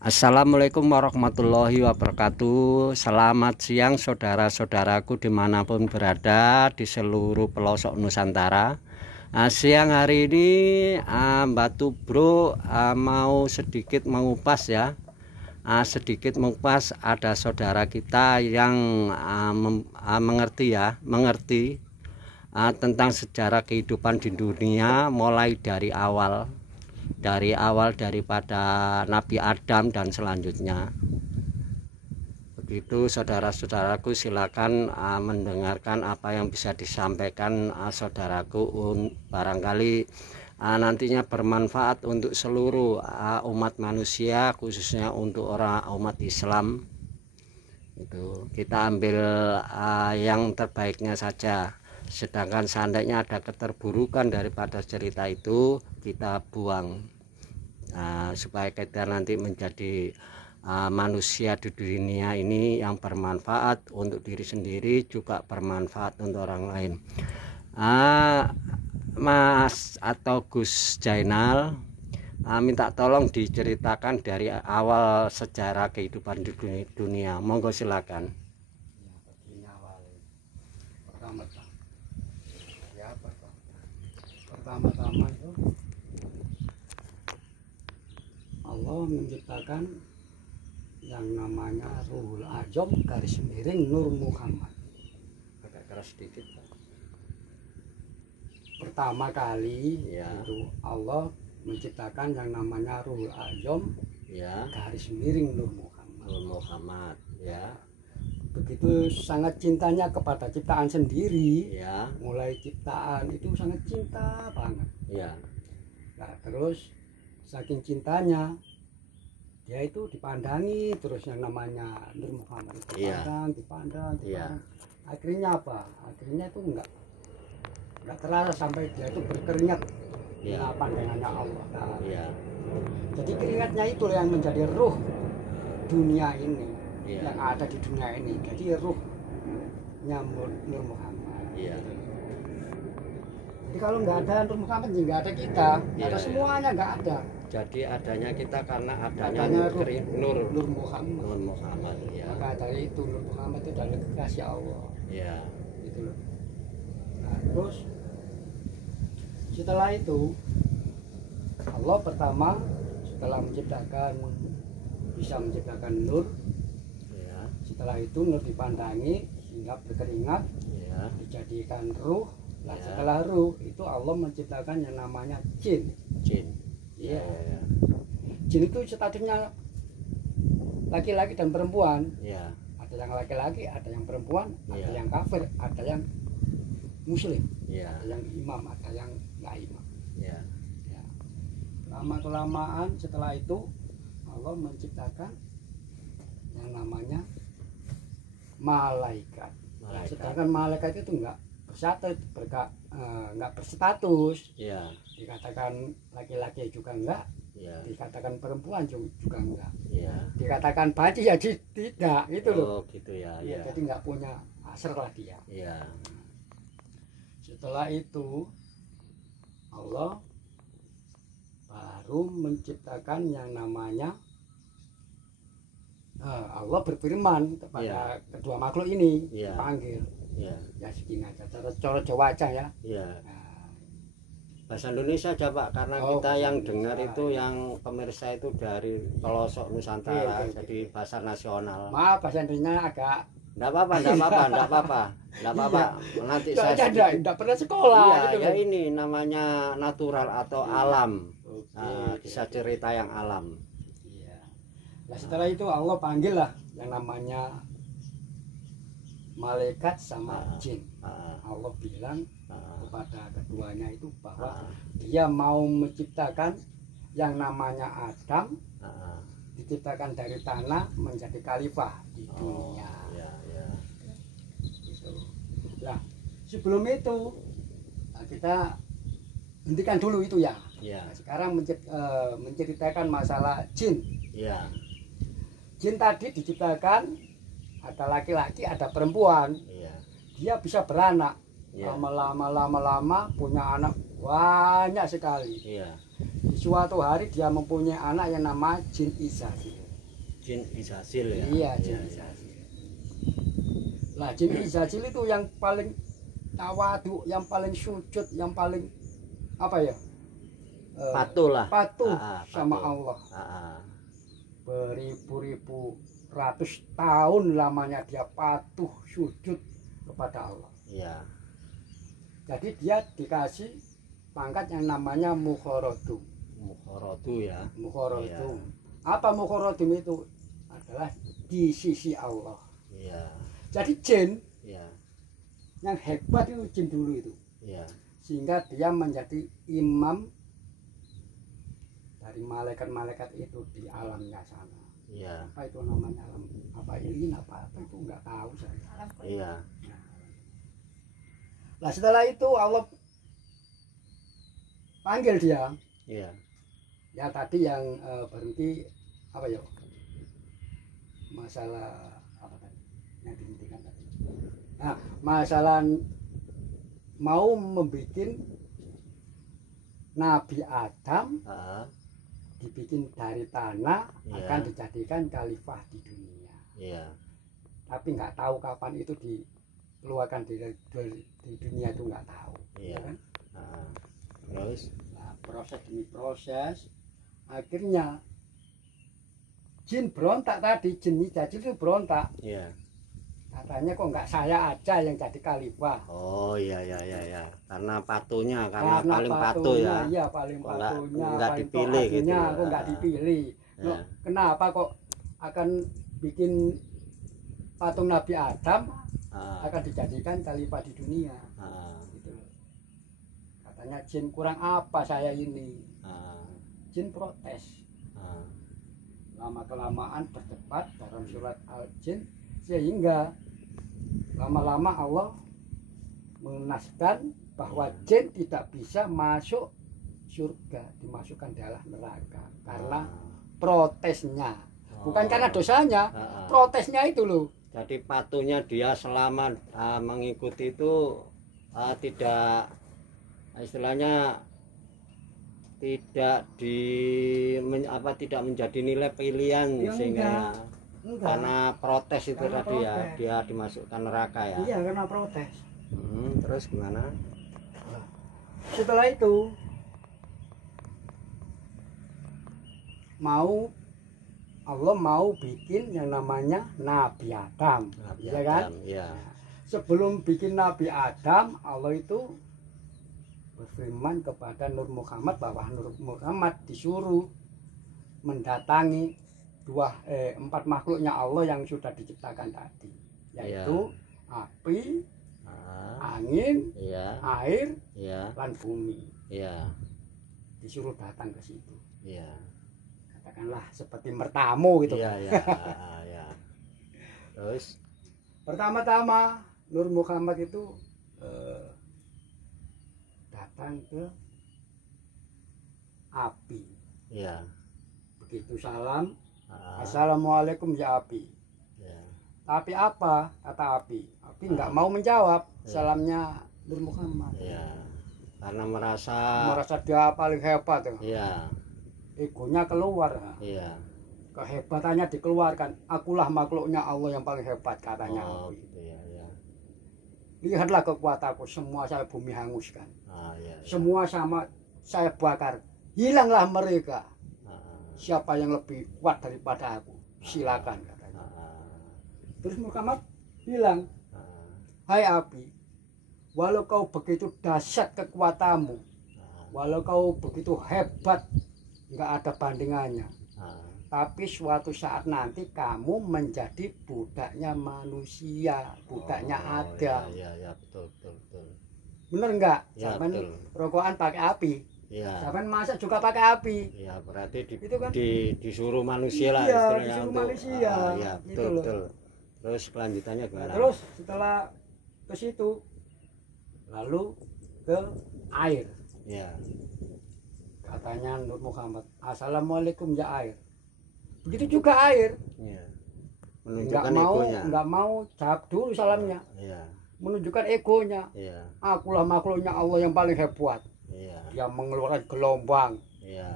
Assalamualaikum warahmatullahi wabarakatuh. Selamat siang saudara-saudaraku dimanapun berada di seluruh pelosok Nusantara. Siang hari ini Batu Bro mau sedikit mengupas ya. Sedikit mengupas, ada saudara kita yang mengerti tentang sejarah kehidupan di dunia mulai dari awal daripada Nabi Adam dan selanjutnya. Begitu saudara-saudaraku, silakan mendengarkan apa yang bisa disampaikan saudaraku. Barangkali nantinya bermanfaat untuk seluruh umat manusia, khususnya untuk umat Islam. Itu kita ambil yang terbaiknya saja. Sedangkan seandainya ada keterburukan daripada cerita itu, kita buang, supaya kita nanti menjadi manusia di dunia ini yang bermanfaat untuk diri sendiri, juga bermanfaat untuk orang lain. Mas atau Gus Jainal, minta tolong diceritakan dari awal sejarah kehidupan di dunia. Monggo silakan. Pertama-tama itu Allah menciptakan yang namanya Ruhul Ajam garis miring Nur Muhammad. Agak keras sedikit. Pertama kali ya, itu Allah menciptakan yang namanya Ruhul Ajam ya, garis miring Nur Muhammad. Nur Muhammad ya. Begitu sangat cintanya kepada ciptaan sendiri ya, mulai ciptaan itu sangat cinta banget ya. Nah, terus saking cintanya dia itu dipandangi terus yang namanya Nur Muhammad, dipandang. Akhirnya apa? Akhirnya itu enggak terasa sampai dia itu berkeringat dengan pandangannya Allah. Nah, jadi keringatnya itu yang menjadi ruh dunia ini, yang ada di dunia ini. Jadi ruhnya Nur Muhammad. Jadi kalau nggak ada Nur Muhammad, nggak ada kita, ada semuanya, nggak ada. Jadi adanya kita karena adanya Nur Muhammad. Maka dari itu Nur Muhammad itu adalah kekasih Allah. Gitu loh. Nah, terus setelah itu Allah pertama setelah bisa menciptakan Nur. Setelah itu Nur dipandangi hingga berkeringat, dijadikan ruh. Nah, setelah ruh itu Allah menciptakan yang namanya jin. Jin itu statusnya laki-laki dan perempuan. Ada yang laki-laki, ada yang perempuan, ada yang kafir, ada yang muslim, ada yang imam, ada yang nggak imam. Lama-kelamaan setelah itu Allah menciptakan yang namanya malaikat. Sedangkan malaikat itu nggak berstatus. Dikatakan laki-laki juga enggak, dikatakan perempuan juga enggak, dikatakan baji ya tidak, gitu loh. Jadi nggak punya asal lah dia. Setelah itu Allah baru menciptakan yang namanya Allah berfirman kepada kedua makhluk ini, dipanggil. Ya segini aja, cara Jawa aja ya. Bahasa Indonesia aja Pak, karena kita yang dengar itu, yang pemirsa itu dari pelosok Nusantara, jadi bahasa nasional. Maaf, bahasa Indonesia agak. Enggak apa-apa. Nanti saya tidak pernah sekolah. Gitu ya, ini namanya natural atau alam. Bisa cerita yang alam. Nah, setelah itu Allah panggil lah yang namanya malaikat sama jin. Allah bilang kepada keduanya itu bahwa dia mau menciptakan yang namanya Adam, diciptakan dari tanah menjadi khalifah di dunia. Gitu. Nah, sebelum itu kita hentikan dulu itu ya. Nah, sekarang menceritakan masalah jin. Jin tadi diciptakan ada laki-laki, ada perempuan. Dia bisa beranak. Lama-lama punya anak banyak sekali. Di suatu hari dia mempunyai anak yang nama Jin Isa. Jin Izazil ya. Iya, jin Izazil. Lah jin Izazil itu yang paling tawadu, yang paling sujud, yang paling apa ya? Patuh lah. Patuh sama patuh. Allah. Beribu-ribu ratus tahun lamanya dia patuh sujud kepada Allah. Iya. Jadi dia dikasih pangkat yang namanya mukhorodum. Mukhorodum ya. Mukhorodum. Apa mukhorodum itu? Adalah di sisi Allah. Iya. Jadi jin yang hebat itu jin dulu itu. Iya. Sehingga dia menjadi imam dari malaikat-malaikat itu di alamnya sana. Iya. Apa itu namanya alam? Apa ilin apa itu nggak tahu saya. Iya. Nah setelah itu Allah panggil dia. Iya. Ya tadi yang berhenti apa ya? Masalah apa tadi? Yang dihentikan tadi. Nah, masalah mau membuat Nabi Adam dibikin dari tanah akan dijadikan khalifah di dunia. Iya. Tapi nggak tahu kapan itu dikeluarkan di dunia itu nggak tahu. Iya. Kan? Terus? Nah, proses demi proses akhirnya jin berontak tadi, jin Izazil itu berontak. Iya. Katanya kok nggak saya aja yang jadi khalifah. Oh iya. Karena patuhnya, karena paling patuh ya. Iya paling patuhnya. Nggak dipilih gitu. Kok nggak dipilih. Loh, kenapa kok akan bikin patung Nabi Adam akan dijadikan khalifah di dunia? Gitu. Katanya jin kurang apa saya ini? Jin protes. Lama kelamaan berdebat dalam surat Al-Jin. Sehingga lama-lama Allah mengenaskan bahwa jin tidak bisa masuk surga, dimasukkan dalam neraka karena protesnya, bukan karena dosanya, protesnya itu loh. Jadi patuhnya dia selama mengikuti itu tidak, istilahnya tidak tidak menjadi nilai pilihan ya, sehingga enggak. Karena protes itu karena tadi protes. Ya dia dimasukkan neraka ya. Iya karena protes. Terus gimana? Setelah itu Allah mau bikin yang namanya Nabi Adam, ya kan? Iya. Sebelum bikin Nabi Adam, Allah itu berfirman kepada Nur Muhammad bahwa Nur Muhammad disuruh mendatangi empat makhluknya Allah yang sudah diciptakan tadi, yaitu api, angin, air, dan bumi. Disuruh datang ke situ. Katakanlah seperti bertamu gitu. Terus pertama-tama Nur Muhammad itu datang ke api. Begitu salam, assalamualaikum ya api. Tapi apa kata api? Api nggak mau menjawab salamnya Nur Muhammad. Karena merasa dia paling hebat. Egonya keluar. Kehebatannya dikeluarkan. Akulah makhluknya Allah yang paling hebat katanya. Lihatlah kekuatanku, semua saya bumi hanguskan. Semua sama saya bakar. Hilanglah mereka. Siapa yang lebih kuat daripada aku? Silakan katanya. Terus Muhammad bilang, hai api, walau kau begitu dahsyat kekuatanmu, walau kau begitu hebat, nggak ada bandingannya. Tapi suatu saat nanti kamu menjadi budaknya manusia, budaknya Adam. Iya, betul. Bener nggak? Ya, Zaman rokokan pakai api. Zaman masak juga pakai api. Iya, berarti itu kan? Disuruh manusia lah istilahnya disuruh untuk manusia. Iya, betul. Terus kelanjutannya gimana? Terus setelah ke situ lalu ke air. Katanya Nur Muhammad, assalamualaikum ya air. Begitu juga air. Nggak mau jawab dulu salamnya. Menunjukkan egonya. Akulah makhluknya Allah yang paling hebat. Dia mengeluarkan gelombang.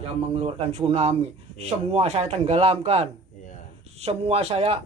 Dia mengeluarkan tsunami. Semua saya tenggelamkan. semua saya